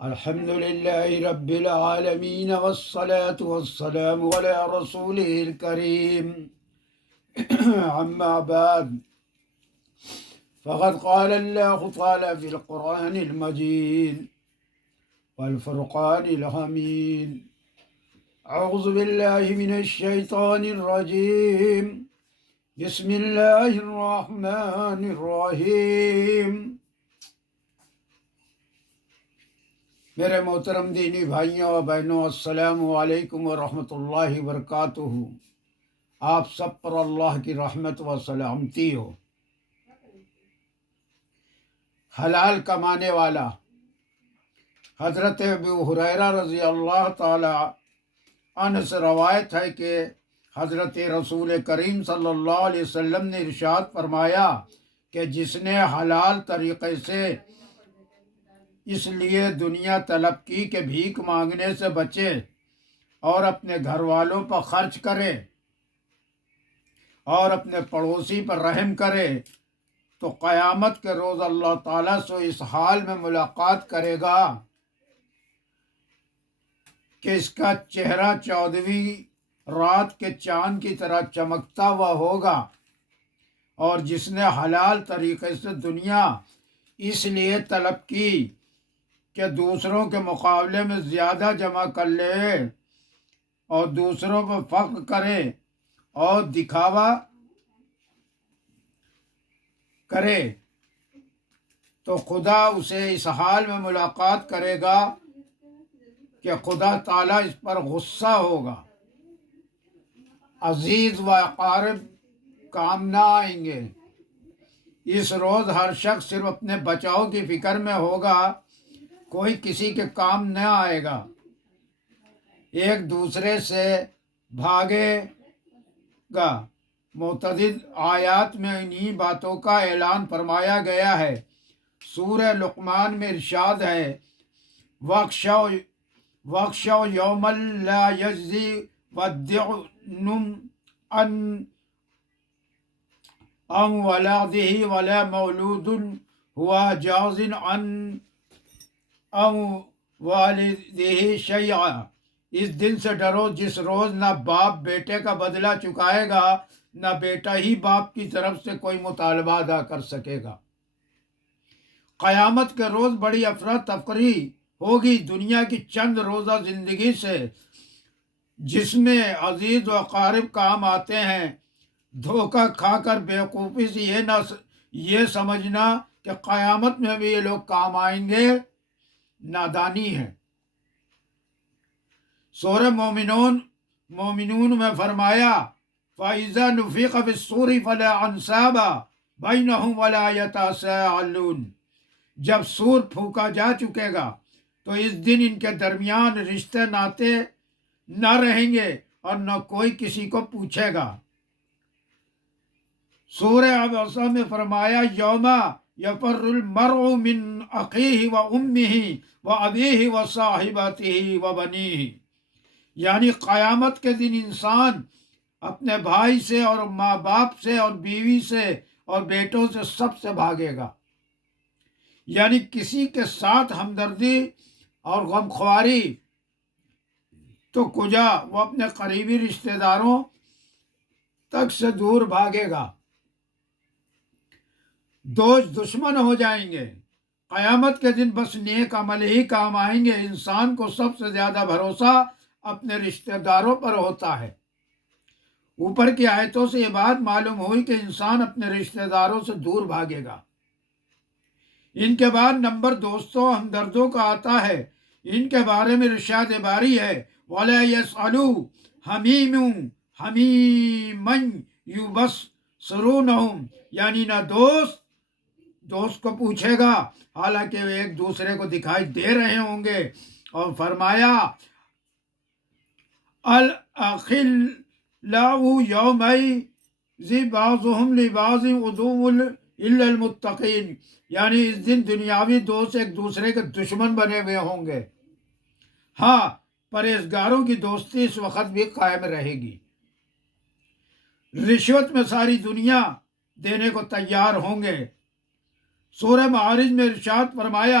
الحمد لله رب العالمين والصلاة والسلام على رسوله الكريم أما بعد فقد قال الله تعالى في القرآن المجيد والفرقان الحميد أعوذ بالله من الشيطان الرجيم بسم الله الرحمن الرحيم میرے محترم دینی بھائیوں اور بہنوں، السلام علیکم ورحمۃ اللہ وبرکاتہ۔ آپ سب پر اللہ کی رحمت و سلامتی ہو۔ حلال کمانے والا حضرت ابو ہریرہ رضی اللہ تعالی عنہ سے روایت ہے کہ حضرت رسول کریم صلی اللہ علیہ وسلم نے ارشاد فرمایا کہ جس نے حلال طریقے سے اس لیے دنیا طلب کی کہ بھیک مانگنے سے بچے اور اپنے گھر والوں پر خرچ کرے اور اپنے پڑوسی پر رحم کرے، تو قیامت کے روز اللہ تعالیٰ سے اس حال میں ملاقات کرے گا کہ اس کا چہرہ 14ویں رات کے چاند کی طرح چمکتا ہوا ہوگا، اور جس نے حلال طریقے سے دنیا اس لیے طلب کی کہ دوسروں کے مقابلے میں زیادہ جمع کر لے اور دوسروں پر فخر کرے اور دکھاوا کرے، تو خدا اسے اس حال میں ملاقات کرے گا کہ خدا تعالیٰ اس پر غصہ ہوگا۔ عزیز و اقارب کام نہ آئیں گے۔ اس روز ہر شخص صرف اپنے بچاؤ کی فکر میں ہوگا، کوئی کسی کے کام نہ آئے گا، ایک دوسرے سے بھاگے گا۔ متعدد آیات میں انہی باتوں کا اعلان فرمایا گیا ہے۔ سورہ لقمان میں ارشاد ہے، وَاخْشَوْا يَوْمًا لَا يَجْزِي وَالدِّعْنُ عَنْ وَلَدِهِ وَلَا مَوْلُودٌ هُوَ جَازٍ عَنْ والدہ شیئا۔ اس دن سے ڈرو جس روز نہ باپ بیٹے کا بدلہ چکائے گا، نہ بیٹا ہی باپ کی طرف سے کوئی مطالبہ ادا کر سکے گا۔ قیامت کے روز بڑی افراتفری ہوگی دنیا کی چند روزہ زندگی سے، جس میں عزیز و اقارب کام آتے ہیں۔ دھوکہ کھا کر بیوقوفی سے یہ سمجھنا کہ قیامت میں بھی یہ لوگ کام آئیں گے، نادانی ہے۔ سورہ مومنون میں فرمایا، فَإِذَا نُفِخَ فِي الصُّورِ فَلَا أَنْسَابَ بَيْنَهُمْ وَلَا يَتَسَاءَلُونَ۔ جب سور پھونکا جا چکے گا تو اس دن ان کے درمیان رشتے ناتے نہ رہیں گے اور نہ کوئی کسی کو پوچھے گا۔ سورہ عبسہ میں فرمایا، یوم یفر المرء من اخیہ و امہ و ابیہ و صاحبتہ و بنیہ، یعنی قیامت کے دن انسان اپنے بھائی سے اور ماں باپ سے اور بیوی سے اور بیٹوں سے سب سے بھاگے گا، یعنی کسی کے ساتھ ہمدردی اور غمخواری تو کجا، وہ اپنے قریبی رشتہ داروں تک سے دور بھاگے گا۔ دوست دشمن ہو جائیں گے۔ قیامت کے دن بس نیک عمل ہی کام آئیں گے۔ انسان کو سب سے زیادہ بھروسہ اپنے رشتہ داروں پر ہوتا ہے۔ اوپر کی آیتوں سے یہ بات معلوم ہوئی کہ انسان اپنے رشتہ داروں سے دور بھاگے گا۔ ان کے بعد نمبر دوستوں ہمدردوں کا آتا ہے۔ ان کے بارے میں ارشاد باری ہے، وَلَا يَسْأَلُ حَمِيمٌ حَمِيمًا يُبَصِّرُونَهُمْ، یعنی نہ دوست کو پوچھے گا حالانکہ وہ ایک دوسرے کو دکھائی دے رہے ہوں گے۔ اور فرمایا، الْأَخِلَّاءُ يَوْمَئِذٍ بَعْضُهُمْ لِبَعْضٍ عَدُوٌّ إِلَّا الْمُتَّقِينَ، یعنی اس دن دنیاوی دوست ایک دوسرے کے دشمن بنے ہوئے ہوں گے۔ ہاں، پرہیزگاروں کی دوستی اس وقت بھی قائم رہے گی۔ رشوت میں ساری دنیا دینے کو تیار ہوں گے۔ سورہ معارج میں ارشاد فرمایا،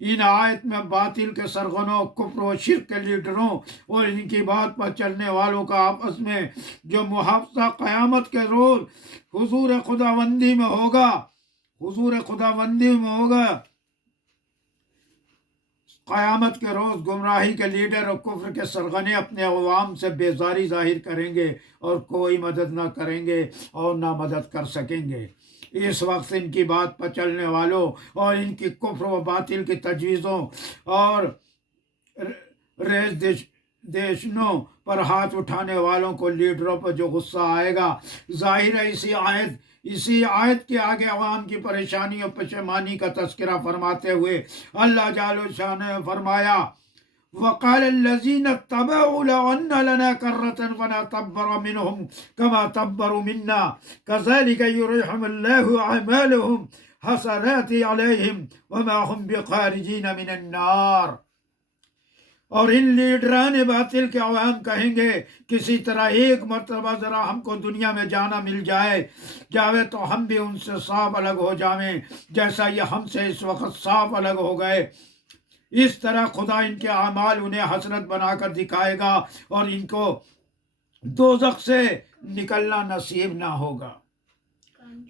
ان آیت میں باطل کے سرغنوں، کفر و شرک کے لیڈروں اور ان کی بات پر چلنے والوں کا آپس میں جو محافظہ قیامت کے روز حضور خداوندی میں ہوگا، قیامت کے روز گمراہی کے لیڈر اور کفر کے سرغنے اپنے عوام سے بیزاری ظاہر کریں گے اور کوئی مدد نہ کریں گے اور نہ مدد کر سکیں گے۔ اس وقت ان کی بات پر چلنے والوں اور ان کی کفر و باطل کی تجویزوں اور ریش دیشنوں پر ہاتھ اٹھانے والوں کو، لیڈروں پر جو غصہ آئے گا، ظاہر ہے اسی آیت کے آگے عوام کی پریشانی اور پشیمانی کا تذکرہ فرماتے ہوئے اللہ جل شانہ نے فرمایا وَقَالَ الَّذِينَ اتَّبَعُوا لَوْ أَنَّ لَنَا كَرَّةً فَنَتَبَّرَ مِنْهُمْ كَمَا تَبَّرُوا مِنَّا كَذَلِكَ يُرِيهِمُ اللَّهُ أَعْمَالَهُمْ حَسَرَاتٍ عَلَيْهِمْ وَمَا هُمْ بِخَارِجِينَ مِنَ النَّارِ۔ اور ان لیڈران باطل کے عوام کہیں گے کسی طرح ایک مرتبہ ذرا ہم کو دنیا میں جانا مل جاوے تو ہم بھی ان سے صاف الگ ہو جاویں جیسا یہ ہم سے اس وقت صاف الگ ہو گئے۔ اس طرح خدا ان کے اعمال انہیں حسرت بنا کر دکھائے گا اور ان کو دوزخ سے نکلنا نصیب نہ ہوگا۔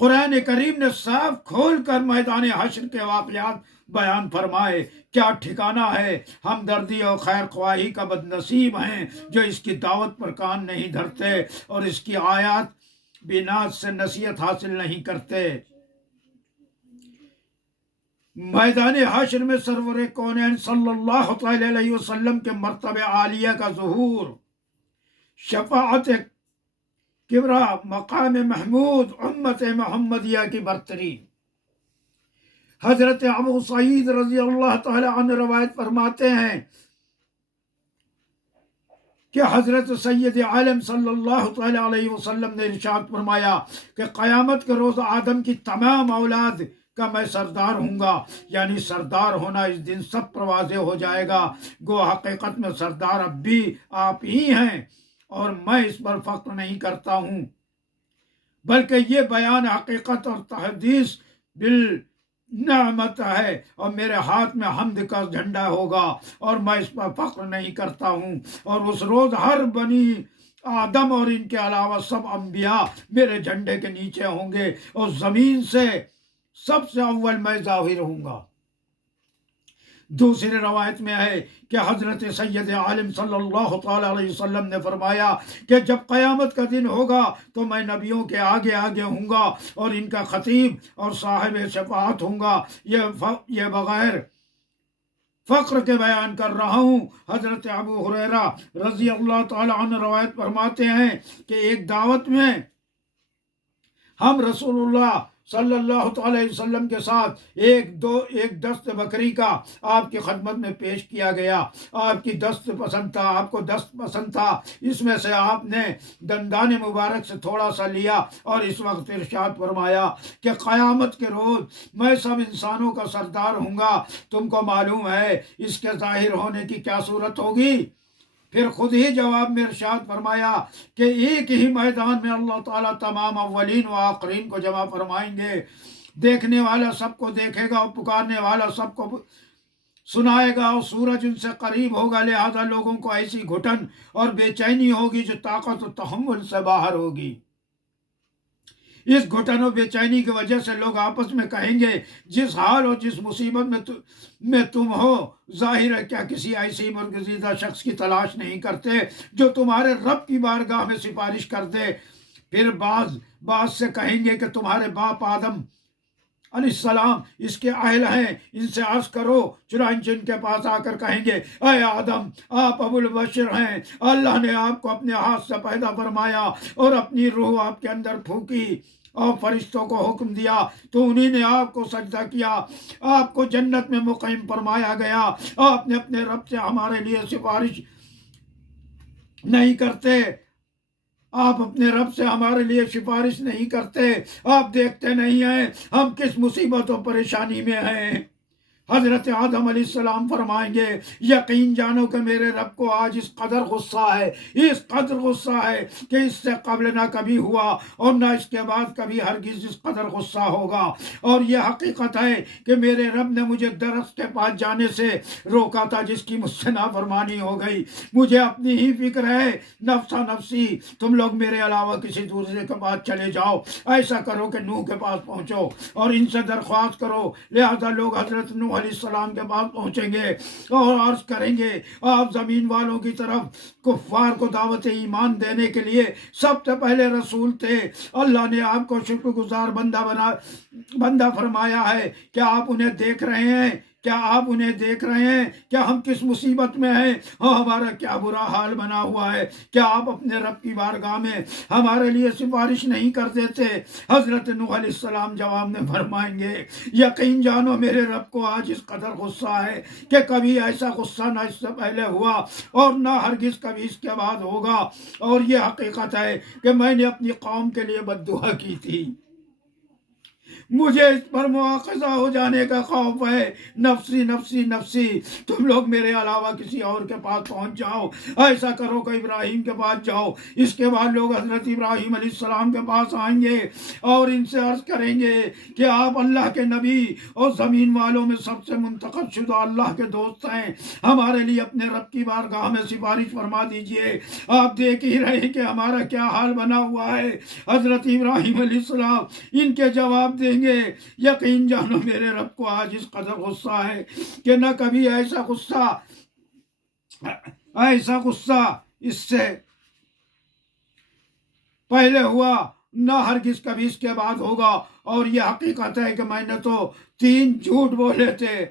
قرآن کریم نے صاف کھول کر میدان حشر کے واقعات بیان فرمائے۔ کیا ٹھکانہ ہے ہمدردی اور خیر خواہی کا، بد نصیب ہیں جو اس کی دعوت پر کان نہیں دھرتے اور اس کی آیات بینات سے نصیحت حاصل نہیں کرتے۔ میدان حشر میں سرور کونین صلی اللہ تعالی علیہ وسلم کے مرتبہ عالیہ کا ظہور، شفاعت کبریٰ، مقام محمود، امت محمدیہ کی برتری۔ حضرت ابو سعید رضی اللہ تعالی عنہ روایت فرماتے ہیں کہ حضرت سید عالم صلی اللہ تعالی علیہ وسلم نے ارشاد فرمایا کہ قیامت کے روز آدم کی تمام اولاد کا میں سردار ہوں گا، یعنی سردار ہونا اس دن سب پر واضح ہو جائے گا۔ گو حقیقت میں سردار اب بھی آپ ہی ہیں اور میں اس پر فخر نہیں کرتا ہوں، بلکہ یہ بیان حقیقت اور تحدیث بالنعمت ہے، اور میرے ہاتھ میں حمد کا جھنڈا ہوگا اور میں اس پر فخر نہیں کرتا ہوں۔ اور اس روز ہر بنی آدم اور ان کے علاوہ سب انبیاء میرے جھنڈے کے نیچے ہوں گے اور زمین سے سب سے اول میں ظاہر ہوں گا۔ دوسری روایت میں ہے کہ حضرت سید عالم صلی اللہ تعالی علیہ وسلم نے فرمایا کہ جب قیامت کا دن ہوگا تو میں نبیوں کے آگے آگے ہوں گا اور ان کا خطیب اور صاحب شفاعت ہوں گا۔ یہ بغیر فخر کے بیان کر رہا ہوں۔ حضرت ابو ہریرہ رضی اللہ تعالی عنہ روایت فرماتے ہیں کہ ایک دعوت میں ہم رسول اللہ صلی اللہ علیہ وسلم کے ساتھ ایک دست بکری کا آپ کی خدمت میں پیش کیا گیا۔ آپ کی دست پسند تھا، آپ کو دست پسند تھا، اس میں سے آپ نے دندان مبارک سے تھوڑا سا لیا اور اس وقت ارشاد فرمایا کہ قیامت کے روز میں سب انسانوں کا سردار ہوں گا، تم کو معلوم ہے اس کے ظاہر ہونے کی کیا صورت ہوگی؟ پھر خود ہی جواب میں ارشاد فرمایا کہ ایک ہی میدان میں اللہ تعالیٰ تمام اولین و آخرین کو جمع فرمائیں گے۔ دیکھنے والا سب کو دیکھے گا اور پکارنے والا سب کو سنائے گا، اور سورج ان سے قریب ہوگا، لہذا لوگوں کو ایسی گھٹن اور بے چینی ہوگی جو طاقت و تحمل سے باہر ہوگی۔ اس گھٹن و بے چینی کی وجہ سے لوگ آپس میں کہیں گے جس حال اور جس مصیبت میں تم ہو، ظاہر ہے کیا کسی ایسی برگزیدہ شخص کی تلاش نہیں کرتے جو تمہارے رب کی بارگاہ میں سفارش کر دے۔ پھر بعض سے کہیں گے کہ تمہارے باپ آدم علیہ السلام اس کے اہل ہیں، ان سے عرض کرو۔ چنانچہ ان کے پاس آ کر کہیں گے اے آدم، آپ ابو البشر ہیں، اللہ نے آپ کو اپنے ہاتھ سے پیدا فرمایا اور اپنی روح آپ کے اندر پھونکی اور فرشتوں کو حکم دیا تو انہی نے آپ کو سجدہ کیا، آپ کو جنت میں مقیم فرمایا گیا۔ آپ نے اپنے رب سے ہمارے لیے سفارش نہیں کرتے، آپ اپنے رب سے ہمارے لیے سفارش نہیں کرتے، آپ دیکھتے نہیں ہیں ہم کس مصیبت و پریشانی میں ہیں۔ حضرت آدم علیہ السلام فرمائیں گے یقین جانو کہ میرے رب کو آج اس قدر غصہ ہے، اس قدر غصہ ہے کہ اس سے قبل نہ کبھی ہوا اور نہ اس کے بعد کبھی ہرگز اس قدر غصہ ہوگا۔ اور یہ حقیقت ہے کہ میرے رب نے مجھے درخت کے پاس جانے سے روکا تھا جس کی مجھ سے نافرمانی ہو گئی۔ مجھے اپنی ہی فکر ہے، نفسا نفسی، تم لوگ میرے علاوہ کسی دوسرے کے پاس چلے جاؤ، ایسا کرو کہ نوح کے پاس پہنچو اور ان سے درخواست کرو۔ لہذا لوگ حضرت نوح علیہ السلام کے پاس پہنچیں گے اور عرض کریں گے آپ زمین والوں کی طرف کفار کو دعوت ایمان دینے کے لیے سب سے پہلے رسول تھے، اللہ نے آپ کو شکر گزار بندہ فرمایا ہے، کیا آپ انہیں دیکھ رہے ہیں؟ کیا آپ انہیں دیکھ رہے ہیں؟ کیا ہم کس مصیبت میں ہیں؟ ہمارا کیا برا حال بنا ہوا ہے؟ کیا آپ اپنے رب کی بارگاہ میں ہمارے لیے سفارش نہیں کر دیتے؟ حضرت نوح علیہ السلام جواب میں فرمائیں گے یقین جانو میرے رب کو آج اس قدر غصہ ہے کہ کبھی ایسا غصہ نہ اس سے پہلے ہوا اور نہ ہرگز کبھی اس کے بعد ہوگا۔ اور یہ حقیقت ہے کہ میں نے اپنی قوم کے لیے بد دعا کی تھی، مجھے اس پر مواخذہ ہو جانے کا خوف ہے، نفسی نفسی نفسی، تم لوگ میرے علاوہ کسی اور کے پاس پہنچ جاؤ، ایسا کرو کہ ابراہیم کے پاس جاؤ۔ اس کے بعد لوگ حضرت ابراہیم علیہ السلام کے پاس آئیں گے اور ان سے عرض کریں گے کہ آپ اللہ کے نبی اور زمین والوں میں سب سے منتخب شدہ اللہ کے دوست ہیں، ہمارے لیے اپنے رب کی بارگاہ میں سفارش فرما دیجئے، آپ دیکھ ہی رہے کہ ہمارا کیا حال بنا ہوا ہے۔ حضرت ابراہیم علیہ السلام ان کے جواب دیں گے یقین جانو میرے رب کو آج اس قدر غصہ ہے کہ نہ کبھی ایسا غصہ اس سے پہلے ہوا، نہ ہرگز کبھی اس کے بعد ہوگا۔ اور یہ حقیقت ہے کہ میں نے تو 3 جھوٹ بولے تھے،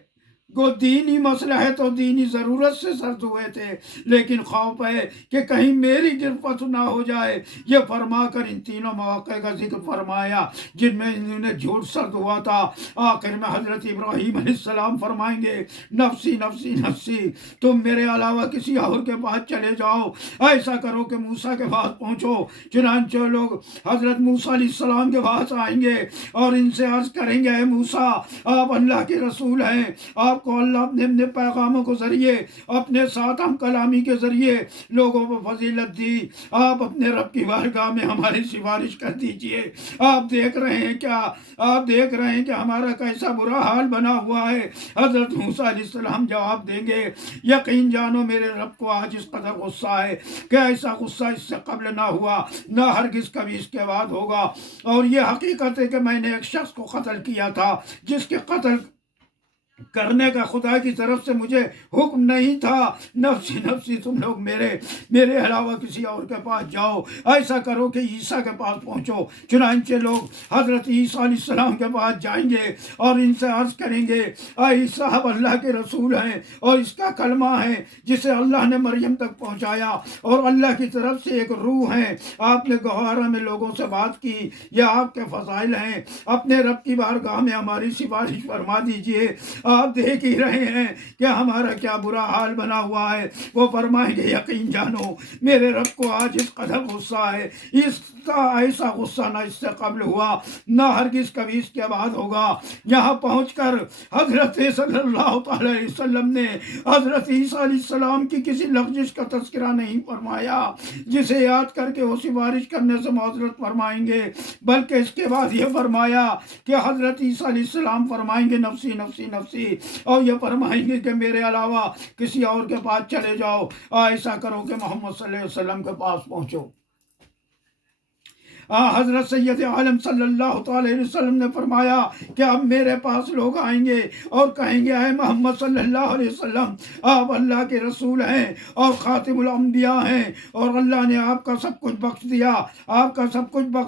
وہ دینی مسئلہ ہے تو دینی ضرورت سے سرد ہوئے تھے، لیکن خوف ہے کہ کہیں میری گرفت نہ ہو جائے۔ یہ فرما کر ان تینوں مواقع کا ذکر فرمایا جن میں انہوں نے جھوٹ سرد ہوا تھا۔ آخر میں حضرت ابراہیم علیہ السلام فرمائیں گے نفسی نفسی نفسی، تم میرے علاوہ کسی اور کے پاس چلے جاؤ، ایسا کرو کہ موسیٰ کے پاس پہنچو۔ چنانچہ لوگ حضرت موسیٰ علیہ السلام کے پاس آئیں گے اور ان سے عرض کریں گے اے موسیٰ آپ اللہ کے رسول ہیں، آپ کو اللہ اپنے پیغاموں کے ذریعے اپنے ساتھ ہم کلامی کے ذریعے لوگوں کو فضیلت دی، آپ اپنے رب کی بارگاہ میں ہماری سفارش کر دیجئے۔ آپ دیکھ رہے ہیں کہ ہمارا کیسا برا حال بنا ہوا ہے۔ حضرت موسیٰ علیہ السلام جواب دیں گے یقین جانو میرے رب کو آج اس قدر غصہ ہے کہ ایسا غصہ اس سے قبل نہ ہوا نہ ہرگز کبھی اس کے بعد ہوگا۔ اور یہ حقیقت ہے کہ میں نے ایک شخص کو قتل کیا تھا جس کے قتل کرنے کا خدا کی طرف سے مجھے حکم نہیں تھا، نفسی نفسی تم لوگ میرے علاوہ کسی اور کے پاس جاؤ، ایسا کرو کہ عیسیٰ کے پاس پہنچو۔ چنانچہ لوگ حضرت عیسیٰ علیہ السلام کے پاس جائیں گے اور ان سے عرض کریں گے عیسیٰ اللہ کے رسول ہیں اور اس کا کلمہ ہے جسے اللہ نے مریم تک پہنچایا اور اللہ کی طرف سے ایک روح ہے، آپ نے گہوارہ میں لوگوں سے بات کی، یہ آپ کے فضائل ہیں، اپنے رب کی بارگاہ میں ہماری سفارش فرما دیجئے۔ آپ دیکھ ہی رہے ہیں کہ ہمارا کیا برا حال بنا ہوا ہے۔ وہ فرمائیں گے یقین جانو میرے رب کو آج اس قدر غصہ ہے، اس کا ایسا غصہ نہ اس سے قبل ہوا نہ ہرگز کبھی اس کے بعد ہوگا۔ یہاں پہنچ کر حضرت صلی اللہ تعالی علیہ وسلم نے حضرت عیسیٰ علیہ السلام کی کسی لغزش کا تذکرہ نہیں فرمایا جسے یاد کر کے وہ سفارش کرنے سے معذرت فرمائیں گے، بلکہ اس کے بعد یہ فرمایا کہ حضرت عیسیٰ علیہ السلام فرمائیں گے نفسی نفسی نفسی، اور یہ فرمائیں گے کہ میرے علاوہ کسی اور کے پاس چلے جاؤ، ایسا کرو کہ محمد صلی اللہ علیہ وسلم کے پاس پہنچو۔ حضرت سید عالم صلی اللہ تعالی علیہ وسلم نے فرمایا کہ اب میرے پاس لوگ آئیں گے اور کہیں گے اے محمد صلی اللہ علیہ وسلم آپ اللہ کے رسول ہیں اور خاتم الانبیاء ہیں اور اللہ نے آپ کا سب کچھ بخش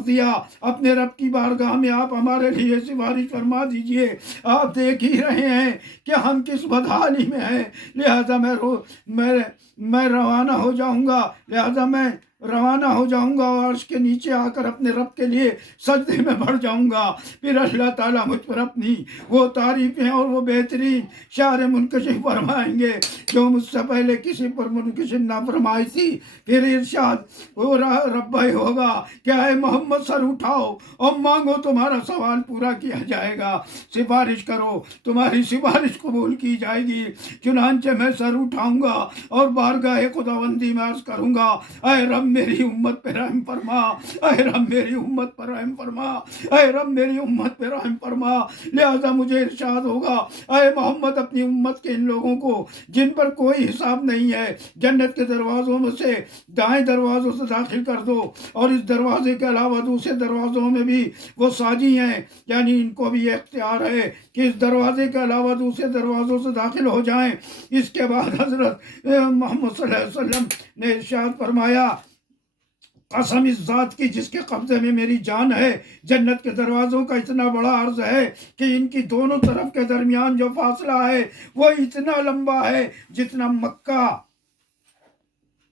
دیا، اپنے رب کی بارگاہ میں آپ ہمارے لیے سفارش فرما دیجئے۔ آپ دیکھ ہی رہے ہیں کہ ہم کس بدحالی میں ہیں، لہذا میں روانہ ہو جاؤں گا، لہذا میں روانہ ہو جاؤں گا اور عرش کے نیچے آ کر اپنے رب کے لیے سجدے میں بڑھ جاؤں گا، پھر اللہ تعالیٰ مجھ پر اپنی وہ تعریفیں اور وہ بہترین شعر منکشف فرمائیں گے جو مجھ سے پہلے کسی پر منکشف نہ فرمائی تھی۔ پھر ارشاد وہ رب ہوگا کہ اے محمد سر اٹھاؤ اور مانگو، تمہارا سوال پورا کیا جائے گا، سفارش کرو تمہاری سفارش قبول کی جائے گی۔ چنانچہ میں سر اٹھاؤں گا اور بارگاہ خداوندی میں عرض کروں گا، اے رب میری امت پہ رحم فرما، اے رب میری امت پر رحم فرما، اے رب میری امت پہ رحم فرما۔ لہذا مجھے ارشاد ہوگا، اے محمد اپنی امت کے ان لوگوں کو جن پر کوئی حساب نہیں ہے جنت کے دروازوں میں سے دائیں دروازوں سے داخل کر دو، اور اس دروازے کے علاوہ دوسرے دروازوں میں بھی وہ ساجی ہیں، یعنی ان کو بھی یہ اختیار ہے کہ اس دروازے کے علاوہ دوسرے دروازوں سے داخل ہو جائیں۔ اس کے بعد حضرت محمد صلی اللہ علیہ وسلم نے ارشاد فرمایا، قسم اس ذات کی جس کے قبضے میں میری جان ہے، جنت کے دروازوں کا اتنا بڑا عرض ہے کہ ان کی دونوں طرف کے درمیان جو فاصلہ ہے وہ اتنا لمبا ہے جتنا مکہ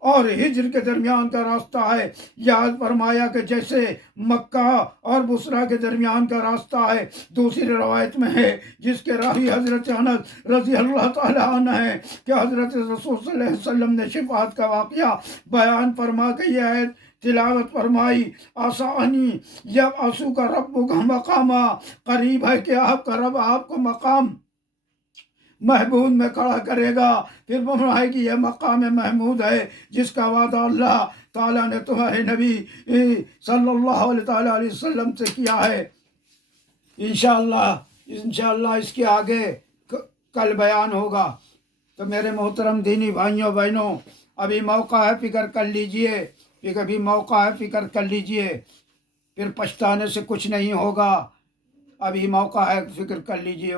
اور ہجر کے درمیان کا راستہ ہے۔ یاد فرمایا کہ جیسے مکہ اور بصرہ کے درمیان کا راستہ ہے۔ دوسری روایت میں ہے جس کے راوی حضرت انس رضی اللہ تعالیٰ عنہ ہے کہ حضرت رسول صلی اللہ علیہ وسلم نے شفاعت کا واقعہ بیان فرما کے یہ آیت تلاوت فرمائی، آسانی جب آسو کا رب کا مقامہ، قریب ہے کہ آپ کا رب آپ کو مقام محمود میں کھڑا کرے گا۔ پھر فرمائے کہ یہ مقام محمود ہے جس کا وعدہ اللہ تعالیٰ نے تمہارے نبی صلی اللہ علیہ وسلم سے کیا ہے۔ انشاءاللہ اس کے آگے کل بیان ہوگا۔ تو میرے محترم دینی بھائیوں بہنوں، ابھی موقع ہے، فکر کر لیجئے، ابھی موقع ہے، فکر کر لیجئے، پھر پچھتانے سے کچھ نہیں ہوگا۔ ابھی موقع ہے، فکر کر لیجئے۔